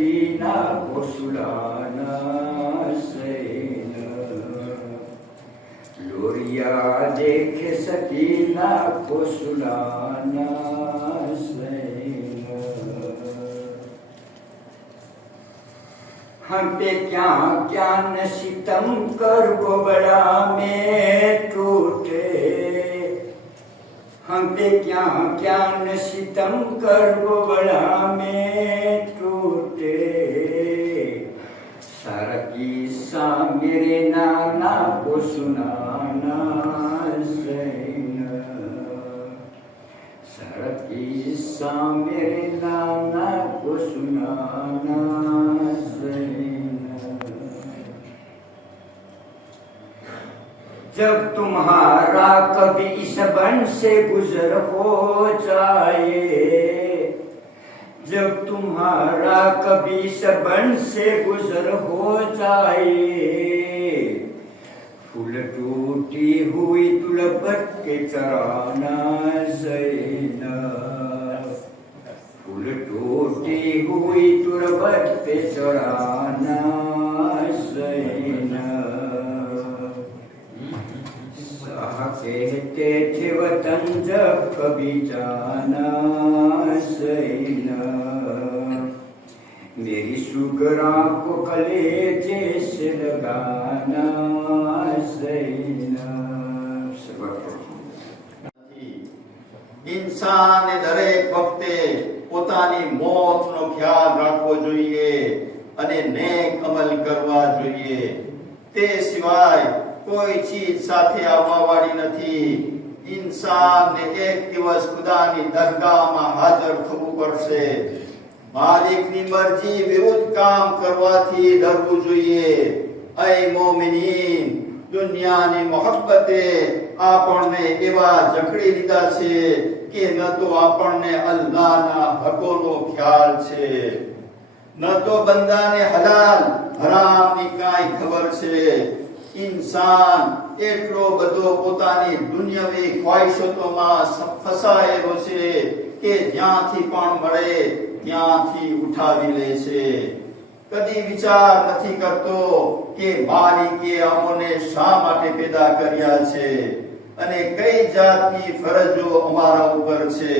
સખીના કોસુલાના સૈન લોરિયા દેખે સખીના કોસુલાના સૈન हम पे क्या न सितम कर वो बड़ा में टूटे हम पे क्या न सितम कर वो बड़ा में टूटे सारा किस्सा मेरे नाना को सुनाना सैन सारा किस्सा मेरे नाना को सुनाना सैन जब तुम्हारा कभी इस बन से गुजर हो जाए जब तुम्हारा कभी इस बन से गुजर हो जाए फूल टूटी हुई तुलपत के चराना सैन फूल टूटी हुई तुलपत पे चराना सैन कहते थे वतन जब कभी जाना सैन मेरी सुगरा को कलेजे से लगाना सैन इंसाने दरेक वखते પોતાની મોતનો ખ્યાલ રાખવો જોઈએ અને નેક અમલ કરવા જોઈએ તે સિવાય કોઈ ચીજ સાથે આવવાવાળી નથી ઇન્સાનને એક દિવસ ખુદાની દરગાહમાં હાજર થવું પડશે માલિકની મરજી વિરુદ્ધ કામ કરવાથી ડરવું જોઈએ ऐ મોમિનીન દુનિયાની મોહબ્બતે આપણને એવા જકડી લીધા છે કે ન તો આપણને અલ્લાહના હકોનો ખ્યાલ છે ન તો બંદાને હલાલ હરામની કાંઈ ખબર છે इंसान એટલો બધો પોતાની દુનિયાવી ખ્વાહિશોમાં ફસાયેલો છે કે જ્યાંથી પણ મળે ત્યાંથી ઉઠાવી લે છે કદી વિચાર નથી કરતો કે માલિકે અમને શા માટે પેદા કર્યા છે અને કઈ જાતની ફરજો અમારા ઉપર છે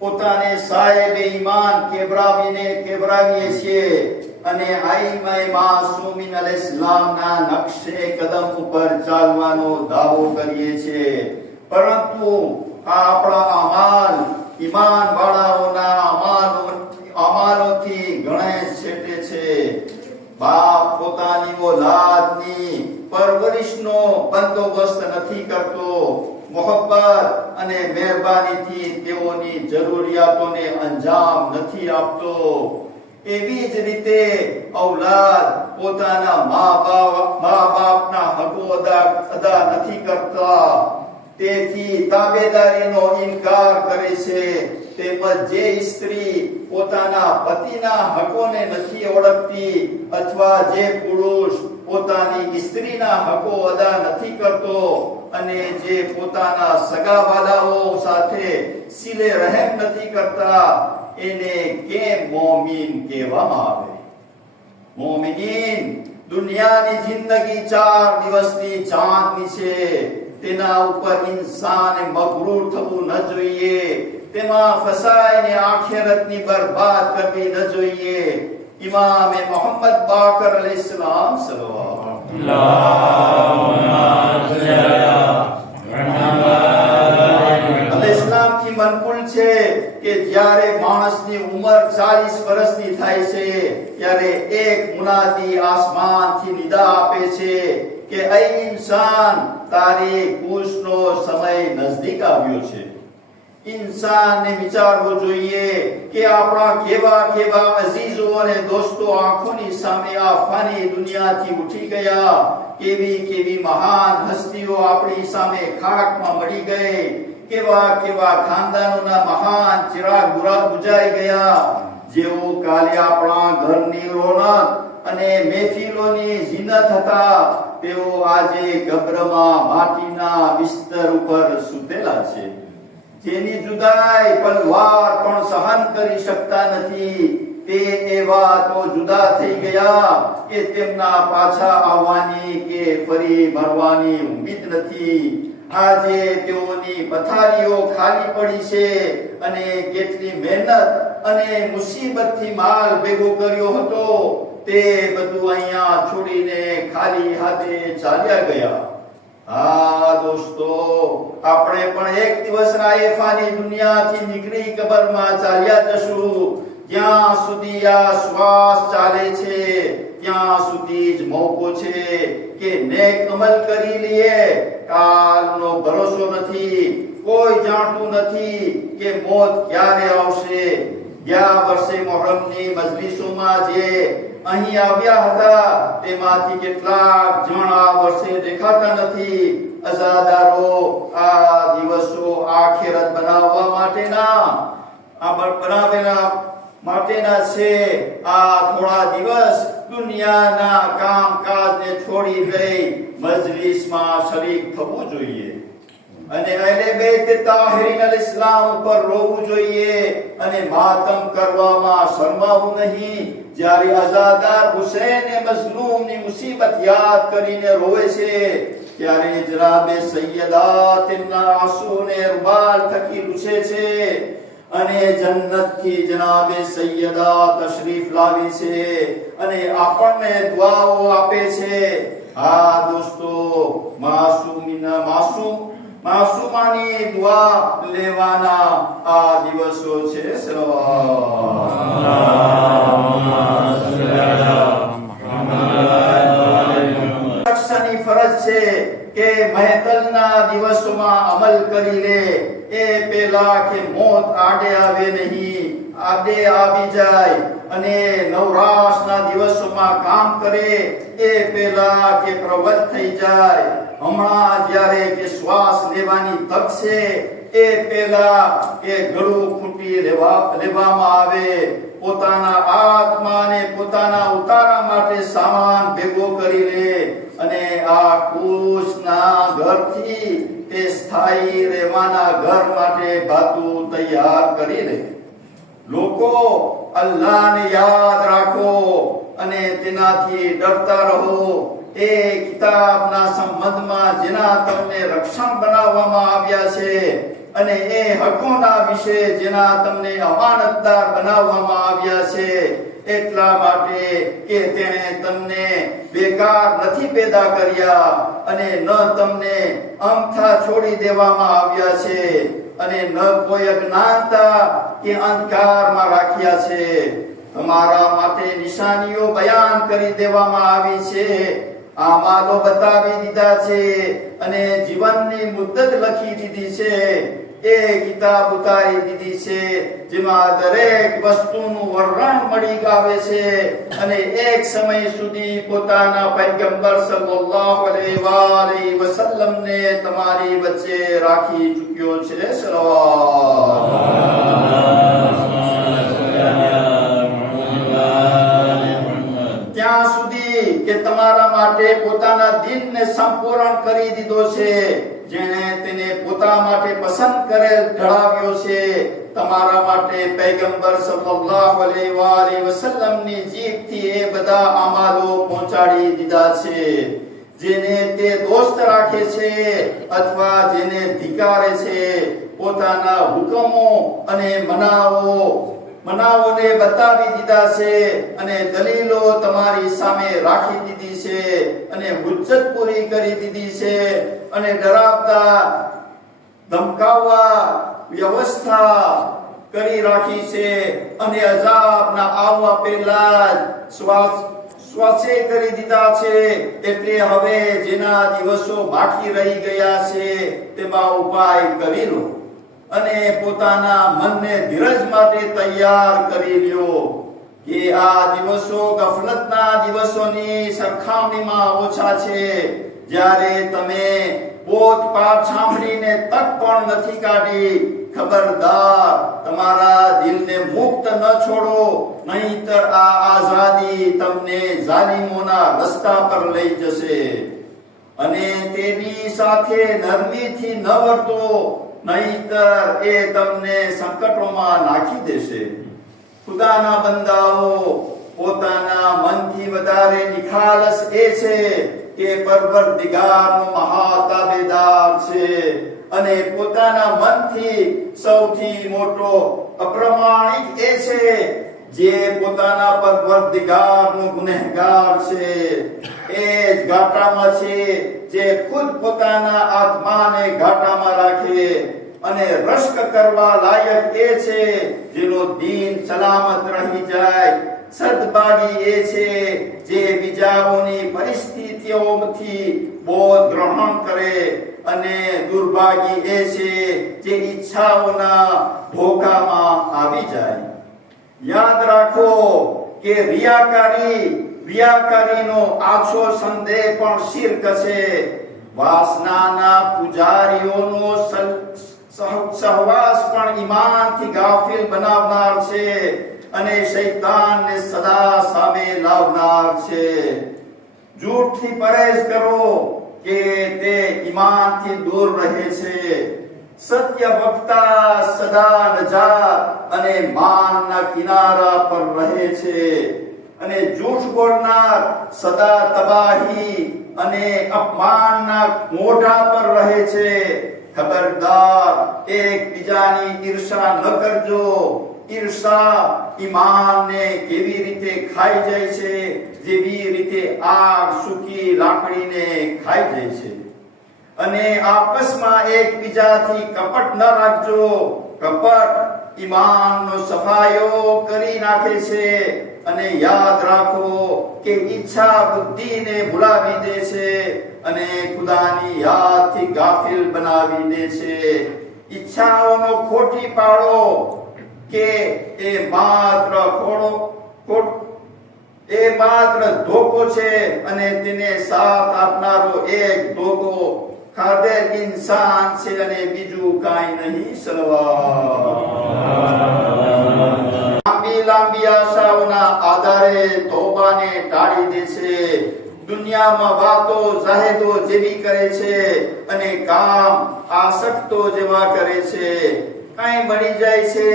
પોતાને સાહેબે ઈમાન કેવરાવીએ છીએ અને આઈમાએ માસૂમીન અલૈહિસ્સલામના નકશે કદમ ઉપર ચાલવાનો દાવો કરીએ છીએ પરંતુ આપણા અમાલ ઈમાનવાળાઓના અમાલોથી ઘણા છેટે છે બાપ પોતાની ઓલાદની પરવરિશનો બંદોબસ્ત નથી કરતો મોહબ્બત અને મહેરબાનીથી તેઓની જરૂરિયાતોને અંજામ નથી આપતો એવી જ રીતે ઔલાદ પોતાના મા બાપના હકો અદા નથી કરતા તેથી તાબેદારીનો ઇનકાર કરે છે તેમજ જે સ્ત્રી પોતાના પતિના હકોને નથી ઓળખતી અથવા જે પુરુષ પોતાની સ્ત્રીના હકો અદા નથી કરતો અને જે પોતાના સગાવાલાઓ સાથે સિલે રહેમ નથી કરતા એને કેમ મોમીન કહેવામાં આવે મોમિનીન દુનિયાની જિંદગી 4 દિવસની ચાંદની છે તેના ઉપર ઇન્સાને મગરૂર થવું ન જોઈએ તેમાં ફસાઈને આખિરતની બરબાદ કરવી ન જોઈએ ઇમામ મોહમ્મદ બાકર અલૈહિસ્સલામ સલ્લલ્લાહુ અલૈહિસ્સલામથી મનકુલ છે કે જ્યારે માણસની ઉંમર 40 વર્ષની થાય છે ત્યારે એક મુનાદી આસમાનથી નિદા આપે છે કે એ ઇન્સાન તારી કૂચનો સમય નજદીક આવ્યો છે ઇન્સાનને વિચારવું જોઈએ કે આપણા કેવા અઝીઝો અને દોસ્તો આંખોની સામે આ ફાની દુનિયાથી ઉઠી ગયા કેવી મહાન હસ્તીઓ આપણી સામે ખાકમાં મળી ગઈ કેવા ખાનદાનોના મહાન ચિરાગ બુઝાઈ ગયા જેઓ કાલે આપણા ઘરની રોનક અને મહેફિલોની ઝીનત હતા તેઓ આજે કબ્રમાં માટીના બિસ્તર ઉપર સૂતેલા છે જેની જુદાઈ પલવાર પણ સહન કરી શકતા નથી તે એવા તો જુદા થઈ ગયા કે તેમના પાછા આવવાની કે ફરી મરવાની ઉમ્મીદ નથી. આજે તેઓની પથારીઓ ખાલી પડી છે અને કેટલી મહેનત અને મુસીબતથી માલ ભેગો કર્યો હતો તે બધું અહીંયા છોડીને ખાલી હાથે ચાલ્યા ગયા. હા દોસ્તો, આપણે પણ એક દિવસ રાયફાની દુનિયાથી નીકળી કબરમાં ચાલ્યા જશું. જ્યાં સુધી આ શ્વાસ ચાલે છે ત્યાં સુધી જ મોકો છે કે નેક અમલ કરી લઈએ. કાલનો ભરોસો નથી, કોઈ જાણતું નથી કે મોત ક્યારે આવશે. ગયા વર્ષે મોહરમની મજલિસોમાં જે અહીં આવ્યા હતા તેમાંથી કેટલાક જણ આ વર્ષે દેખાતા નથી. અઝાદારો, આ દિવસો આખિરત બનાવવા માટેના છે. આ થોડા દિવસ દુનિયાના કામકાજને છોડી દઈ મજલિસમાં શરીક થવું જોઈએ અને અહેલે બેત તાહિરીન અલ-ઇસ્લામ ઉપર રોવું જોઈએ અને માતમ કરવામાં શરમાવું નહીં. જ્યારે અઝાદાર હુસૈન મઝલૂમની મુસીબત યાદ કરીને રોવે છે ત્યારે જનાબે સૈયદા તેમના આંસુને રૂમાલ થકી લૂછે છે અને જન્નતથી જનાબે સૈયદા તશરીફ લાવી છે અને આપણને દુઆઓ આપે છે. હા દોસ્તો, માસૂમાની દુઆ લેવાના આ દિવસો છે. શખ્સની ફરજ છે કે મહેતલના દિવસોમાં અમલ કરી લે એ પેલા કે મોત આડે આવે નહીં, આડે આવી જાય. અને નવરાશના દિવસોમાં કામ કરે એ પેલા કે પ્રવત થઈ જાય. હમણાં જ્યારે કે શ્વાસ લેવાની તક છે એ પેલા કે ગળું ખૂંટી લેવામાં આવે. પોતાના આત્માને પોતાના ઉતારા માટે સામાન ભેગો કરી લે અને આ કુશના ઘરથી તે સ્થાયી રહેવાના ઘર માટે ભાતું તૈયાર કરી લે. લોકો, અલ્લાહને યાદ રાખો અને તેનાથી ડરતા રહો. એ કિતાબના સંબંધમાં જેના તમને રક્ષણ બનાવવામાં આવ્યા છે અને એ હકોના વિશે જેના તમને અમાનતદાર બનાવવામાં આવ્યા છે, એટલા માટે કે તેણે તમને બેકાર નથી પેદા કર્યા અને ન તમને અમથા છોડી દેવામાં આવ્યા છે અને ન કોઈ અજ્ઞાનતા કે અંધકારમાં રાખ્યા છે. તમારા માટે નિશાનીઓ બયાન કરી દેવામાં આવી છે, આમાલો બતાવી દીધા છે અને જીવનની મુદ્દત લખી દીધી છે. એ કિતાબ ઉતારી દીધી છે જેમાં દરેક વસ્તુનું વર્ણન મળી આવે છે અને એક સમય સુધી પોતાના પૈગંબર સલ્લલ્લાહુ અલૈહિ વસલ્લમ ને તમારી વચ્ચે રાખી ચૂક્યો છે. ત્યાં સુધી કે તમારા માટે પોતાના દિનને સંપૂર્ણ કરી દીધો છે. જેણે તેને પોતા માટે પસંદ કરેલ ઢળાવ્યો છે. તમારા માટે પૈગંબર સલ્લલ્લાહુ અલૈહિ વસલ્લમની જીભથી એ બધા અમાલો પહોંચાડી દીધા છે. જેને તે દોસ્ત રાખે છે અથવા જેને ધિક્કારે છે, પોતાના હુકમો અને મનાવોને બતાવી દીધા છે અને દલીલો તમારી સામે રાખી દીધી છે અને હુજ્જત પૂરી કરી દીધી છે અને ડરાવતા ધમકાવવા વ્યવસ્થા કરી રાખી છે અને અઝાબના આવવા પહેલા શ્વાસે કરી દીધા છે. એટલે હવે જેના દિવસો બાકી રહી ગયા છે તેમાં ઉપાય કરી લો અને પોતાના મનને ધીરજ માટે તૈયાર કરી લ્યો કે આ દિવસો ગફલતના દિવસોની સરખામણીમાં ઓછા છે. જ્યારે તમે પોતપાઠ સાંભળીને તક પણ નથી કાઢી, ખબરદાર તમારા દિલને મુક્ત ન છોડો, નહીંતર આ આઝાદી તમને જાલિમોના રસ્તા પર લઈ જશે. અને તેની સાથે નરમીથી ન વર્તો, નહીંતર એ તમને સંકટોમાં નાખી દેશે. ખુદાના બંદાઓ, પોતાના મનથી વધારે નિખાલસ એ છે કે પરવરદિગારનો મહાતાબેદાર છે, અને પોતાના મનથી સૌથી મોટો અપ્રમાણિક એ છે જે પોતાના પરવરદિગારનો ગુનેહગાર છે. એ જ ઘાટામાં છે જે ખુદ પોતાના આત્માને ઘાટામાં રાખે, અને રશ્ક કરવા લાયક એ છે જેનો દીન સલામત રહી જાય. સદભાગી એ છે જે બીજાઓની પરિસ્થિતિઓમાંથી બોધ ગ્રહણ કરે, અને દુર્ભાગી એ છે જે ઈચ્છાઓના ધોકામાં આવી જાય. યાદ રાખો કે રિયાકારીનો આછો સંદેહ પણ શિર્ક છે. વાસનાના પૂજારીઓનો સહવાસ પણ ઈમાનથી ગાફિલ બનાવનાર છે, અને શૈતાનને સદા સામે લાવનાર છે. જૂઠથી પરેજ કરો કે તે ઈમાનથી દૂર રહે છે. સત્ય વક્તા સદા નજાત અને માનના કિનારા પર રહે છે, અને જૂઠ બોલનાર સદા તબાહી અને અપમાનના મોઢા પર રહે છે. ખબરદાર, એકબીજાની ઈર્ષા ન કરજો. ઈર્ષા ઈમાનને કેવી રીતે ખાઈ જાય છે, જેવી રીતે આગ સૂકી લાકડીને ખાઈ જાય છે. અને આપસમાં એકબીજાથી કપટ ન રાખજો. કપટ ઈમાનનો સફાયો કરી નાખે છે, અને યાદ રાખો કે ઈચ્છા બુદ્ધિને ભૂલાવી દે છે, અને ખુદાની યાદથી ગાફિલ બનાવી દે છે. ઈચ્છાઓનો ખોટી પાડો કે એ માત્ર ધોકો છે, અને તેને સાથ આપનારો એક ધોકો ખાદેર ઇન્સાન છે, અને બીજું કાંઈ નહીં. સલવાત લાંબી આશાઓના આધારે તોબાને ટાળી દે છે. દુનિયામાં વાતો જાહેદો જેવી કરે છે, અને કામ આસક્તો જેવા કરે છે. કાંઈ મળી જાય છે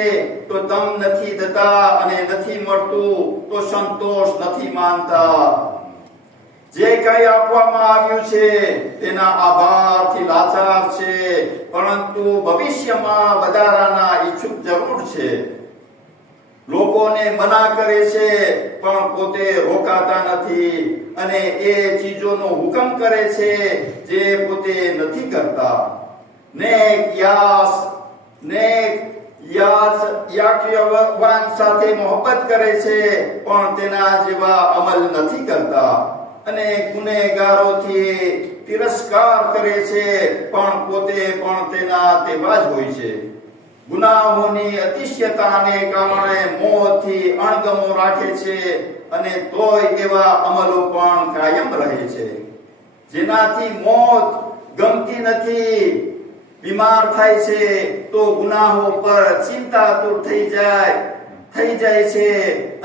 તો તમ નથી થતા, અને નથી મળતું તો સંતોષ નથી માનતા. જે કંઈ આપવામાં આવ્યું છે તેના આભારથી લાચાર છે, પરંતુ ભવિષ્યમાં વધારાના ઈચ્છુક જરૂર છે. લોકોને મના કરે છે પણ પોતે રોકાતા નથી, અને એ ચીજોનો હુકમ કરે છે જે પોતે નથી કરતા. યાકયવાન સાથે મોહબ્બત કરે છે પણ તેના જેવા અમલ નથી કરતા, અને ગુનેગારોથી તિરસ્કાર કરે છે પણ પોતે પણ તેના તેવા જ હોય છે. ગુનાહોની અતિશયતાને કારણે મોહથી અણગમો રાખે છે, અને તોય એવા અમલો પણ કાયમ રહે છે જેનાથી મોત ગમતી નથી. બીમાર થાય છે તો ગુનાહો પર ચિંતાતુર થઈ જાય છે,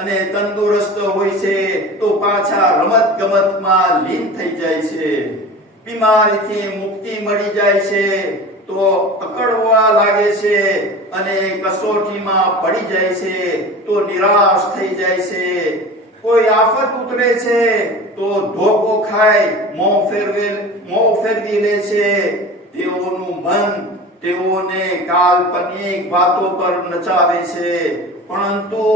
અને તંદુરસ્ત હોય છે તો પાછા રમત ગમતમાં લીન થઈ જાય છે. બીમારીથી મુક્તિ મળી જાય છે તો અકળવા લાગે છે, અને કસોટીમાં પડી જાય છે તો નિરાશ થઈ જાય છે. કોઈ આફત ઉતરે છે તો ધોકો ખાઈ મોં ફેરવી લે છે. તેઓનું મન તેઓને કાલ્પનિક વાતો પર નચાવે છે, પરંતુ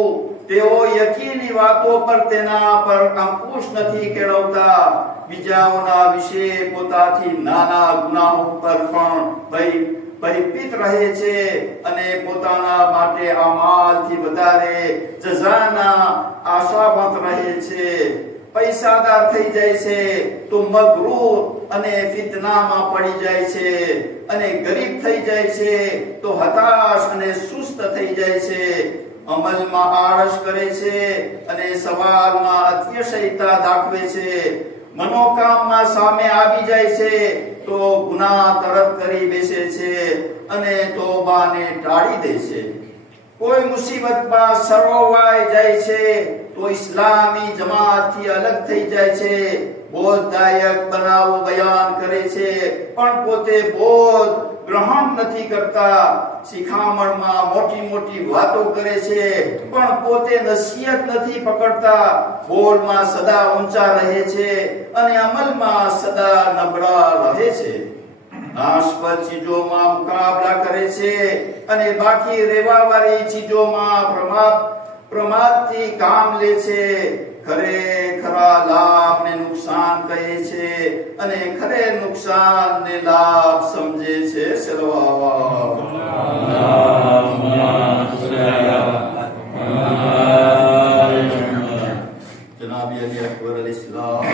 તેઓ યકીની વાતો પર તેના પર અંકુશ નથી કેળવતા. બીજાઓના વિશે પોતાથી નાના ગુનાહો પર પણ ભયભીત રહે છે, અને પોતાના માટે અમાલથી વધારે જઝાના આશાવંત રહે છે. પૈસાદાર થઈ જાય છે તો મગરૂર અને ફિતનામાં પડી જાય છે, અને ગરીબ થઈ જાય છે તો હતાશ અને સુસ્ત થઈ જાય છે. અમલમાં આળસ કરે છે, અને સવાલમાં અતિશયતા દાખવે છે. મનોકામમાં સામે આવી જાય છે તો ગુનાહ તરફ કરી બેસે છે, અને તોબાને ટાળી દે છે. કોઈ મુસીબતમાં સરોવાઈ જાય છે તો ઇસ્લામી જમાતથી અલગ થઈ જાય છે, બોધદાયક બનાવો બયાન કરે છે, પણ પોતે બોધ ગ્રહણ નથી કરતા, શિખામણમાં મોટી મોટી વાતો કરે છે, પણ પોતે નસીહત નથી પકડતા, બોલમાં સદા ઊંચા રહે છે અને અમલમાં સદા નબળા રહે છે, નાશવંત ચીજોમાં મુકાબલા કરે છે અને બાકી રહેવાવાળી ચીજોમાં પ્રમાદથી કામ લે છે, ખરેખરા લાભને નુકસાન કહે છે અને ખરે નુકસાનને લાભ સમજે છે. જનાબે અલી અકબર અલ ઇસ્લામ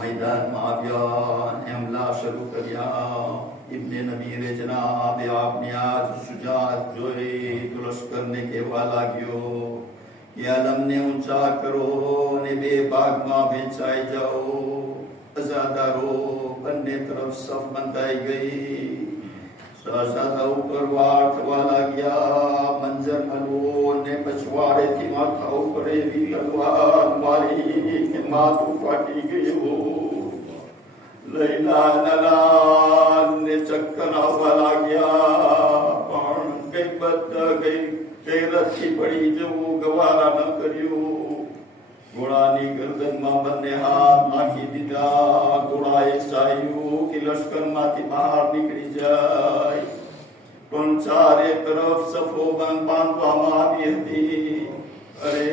મેદાનમાં આવ્યા, હમલા શરૂ કર્યા. ઇબ્ને નમીરે જનાબે આપની આજ સુજાત જોઈ તો લશ્કરને કહેવા લાગ્યો કે આલમને ઊંચા કરો અને બે ભાગમાં વહેંચાઈ જાઓ. અઝાદારો બંને તરફ સફ બંધાઈ ગઈ. શાહજાદા ઉપર વાર થવા લાગ્યા. મંજર હલવો ને પછવાડેથી માથા ઉપર એવી તલવાર મારી કે માથું ફાટી ગયું. લૈલા નલાન ને ચક્કર આવવા લાગ્યા, પણ કઈ બધા કઈ રથી પડી જવું ગવારા ન કર્યું. ઘોડાની ગરદનમાં બંને હાથ નાખી દીધા. ઘોડાએ ચાહ્યું કે લશ્કરમાંથી બહાર નીકળી જાય, પણ ચારે તરફ સફો બાંધવામાં આવી હતી. અરે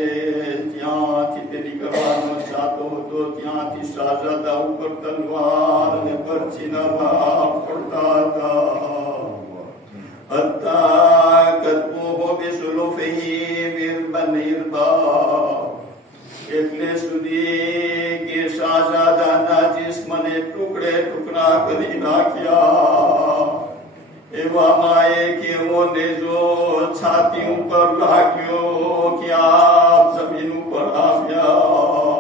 ત્યાંથી તે નીકળવાનો ચાહતો હતો, ત્યાંથી શાહજાદા ઉપર તલવાર અને પરચીના બાણ પડતા હતા. હત્તા કતબો બિસુલુફહી બિલબનિરબા, એટલે સુધી કે શાહજાદાના જિસ્મને ટુકડે ટુકડા કરી નાખ્યા. એવામાં એક એવો નેજો છાતી ઉપર લાગ્યો કે આપ જમીન ઉપર આવ્યા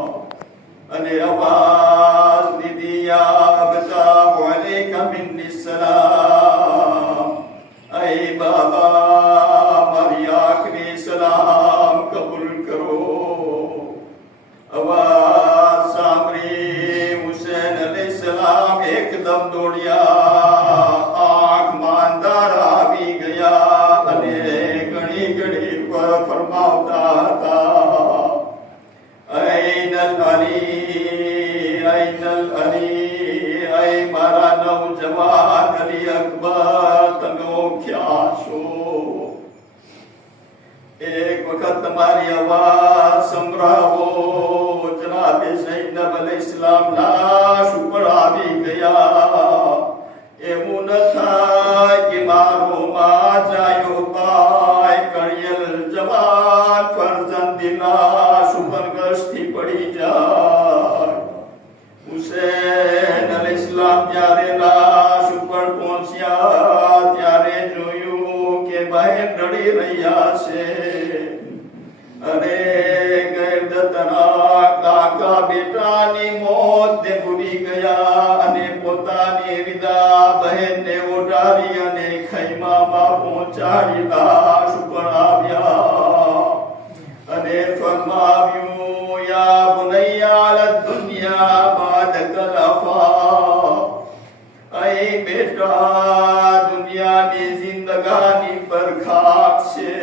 અને અવાજ દીધી, યા બતા અલૈકા મિન્ની સલામ. ऐ बाबा मारी आखिरी सलाम कबूल करो. आवाज सामरी हुसैन अलैहिस्सलाम एकदम दौड़िया, आंखમાં અંધારા આવી ગયા અને ઘણી ઘણી પર ફરમાવતા હતા, ઐનલ અલી ઐનલ અલી, ऐ મારા નવજવાન અલી અકબર, તમે ક્યાં છો? એક વખત તમારી અવાજ સંભળાવો. જનાબે ઝૈનબ અલૈહિસ્સલામ લાશ ઉપર આવી ગયા. એવું ન થાય કે મારો માં જાયો ભાઈ કણિયલ જવાન ફરજંદી લાશ ઉપર ગસ્તી પડી જાય. હુસૈન અલૈહિસ્સલામ જ્યારે લાશ ઉપર પહોંચ્યા ત્યારે જોયું કે બહેન રડી રહ્યા છે. અરે ગૈરદતના કાકા બેટાની મોતને ભૂલી ગયા અને પોતાની વિદા બહેનને ઓઢાડી અને ખૈમામાં પહોંચાડી લાશ ઉપર આવ્યા અને ફરમાવ્યું, યા બુનૈયા અલ દુનિયા બાદકલ અફા. ऐ बेटा दुनियाની જિંદગાની પર ખાક છે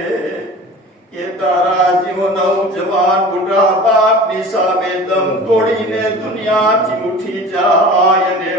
કે તારા જેવો નવજવાન બુઢા બાપની સામે દમ તોડીને દુનિયાથી ઉઠી જાય અને